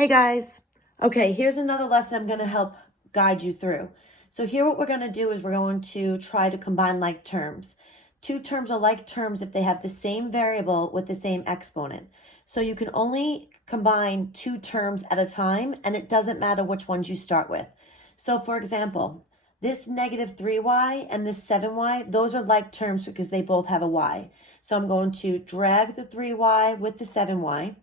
Hey guys. Okay, here's another lesson I'm going to help guide you through. So here what we're going to do is we're going to try to combine like terms. Two terms are like terms if they have the same variable with the same exponent. So you can only combine two terms at a time, and it doesn't matter which ones you start with. So for example, this negative 3y and this 7y, those are like terms because they both have a y. So I'm going to drag the 3y with the 7y.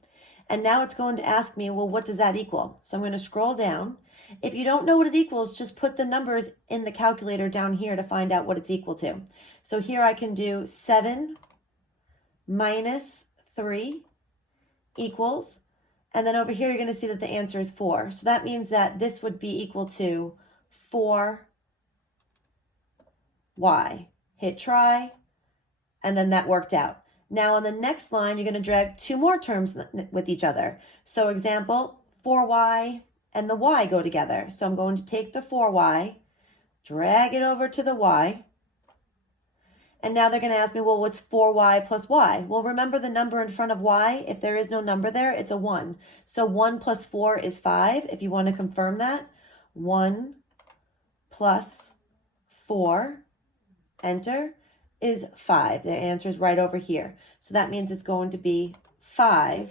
And now it's going to ask me, well, what does that equal? So I'm going to scroll down. If you don't know what it equals, just put the numbers in the calculator down here to find out what it's equal to. So here I can do 7 minus 3 equals, and then over here you're going to see that the answer is 4. So that means that this would be equal to 4y. Hit try, and then that worked out. Now on the next line, you're going to drag two more terms with each other. So example, 4y and the y go together. So I'm going to take the 4y, drag it over to the y. And now they're going to ask me, well, what's 4y plus y? Well, remember the number in front of y. If there is no number there, it's a 1. So 1 plus 4 is 5. If you want to confirm that, 1 plus 4, enter, is 5. The answer is right over here. So that means it's going to be 5y.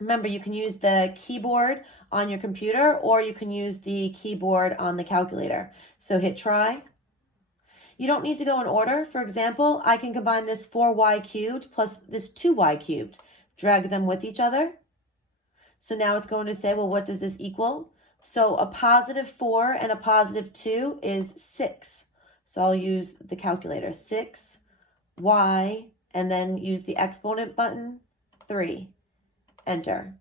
Remember, you can use the keyboard on your computer or you can use the keyboard on the calculator. So hit try. You don't need to go in order. For example, I can combine this 4y cubed plus this 2y cubed. Drag them with each other. So now it's going to say, well, what does this equal? So a positive 4 and a positive 2 is 6. So I'll use the calculator, 6y, and then use the exponent button, 3, enter.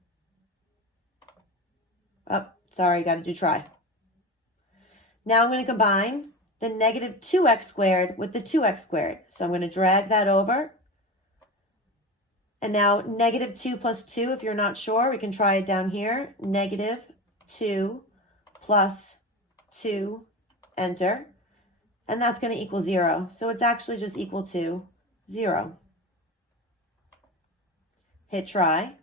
Oh, sorry, got to do try. Now I'm going to combine the negative 2x squared with the 2x squared. So I'm going to drag that over. And now negative 2 plus 2, if you're not sure, we can try it down here. Negative 2 plus 2, enter. And that's going to equal 0. So it's actually just equal to 0. Hit try.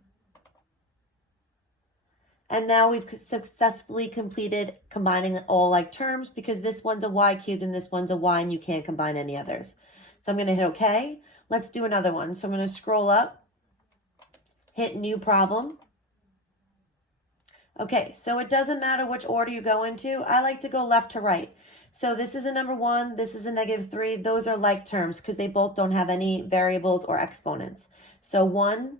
And now we've successfully completed combining all like terms because this one's a y cubed and this one's a y and you can't combine any others. So I'm going to hit OK. Let's do another one. So I'm going to scroll up, hit new problem. Okay, so it doesn't matter which order you go into. I like to go left to right. So this is a number 1, this is a negative 3. Those are like terms because they both don't have any variables or exponents. So 1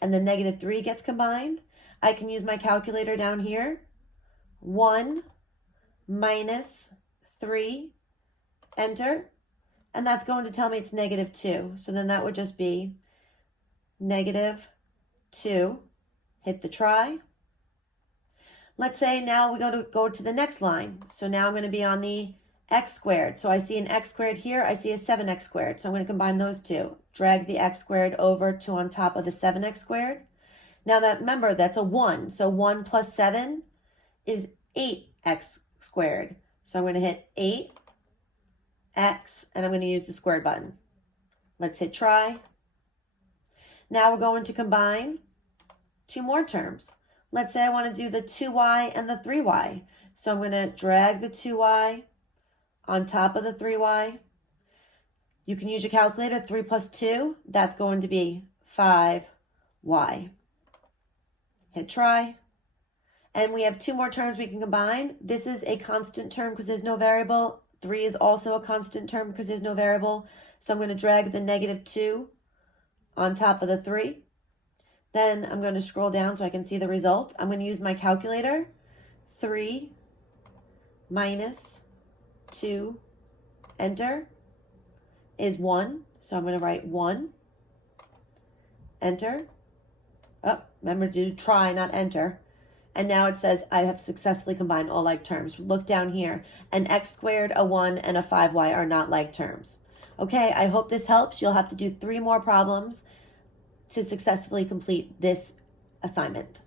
and the negative 3 gets combined. I can use my calculator down here. 1 minus 3, enter. And that's going to tell me it's negative 2. So then that would just be negative 2. Hit the try. Let's say now we go to the next line. So now I'm going to be on the x squared. So I see an x squared here. I see a 7x squared. So I'm going to combine those two. Drag the x squared over to on top of the 7x squared. Now that, remember, that's a 1. So 1 plus 7 is 8x squared. So I'm going to hit 8x and I'm going to use the squared button. Let's hit try. Now we're going to combine two more terms. Let's say I want to do the 2y and the 3y. So I'm going to drag the 2y on top of the 3y. You can use your calculator, 3 plus 2. That's going to be 5y. Hit try. And we have two more terms we can combine. This is a constant term because there's no variable. 3 is also a constant term because there's no variable. So I'm going to drag the negative 2 on top of the 3. Then I'm going to scroll down so I can see the result. I'm going to use my calculator. 3 minus 2, enter, is 1. So I'm going to write 1, enter. Oh, remember to try, not enter. And now it says I have successfully combined all like terms. Look down here. An x squared, a 1, and a 5y are not like terms. Okay, I hope this helps. You'll have to do 3 more problems to successfully complete this assignment.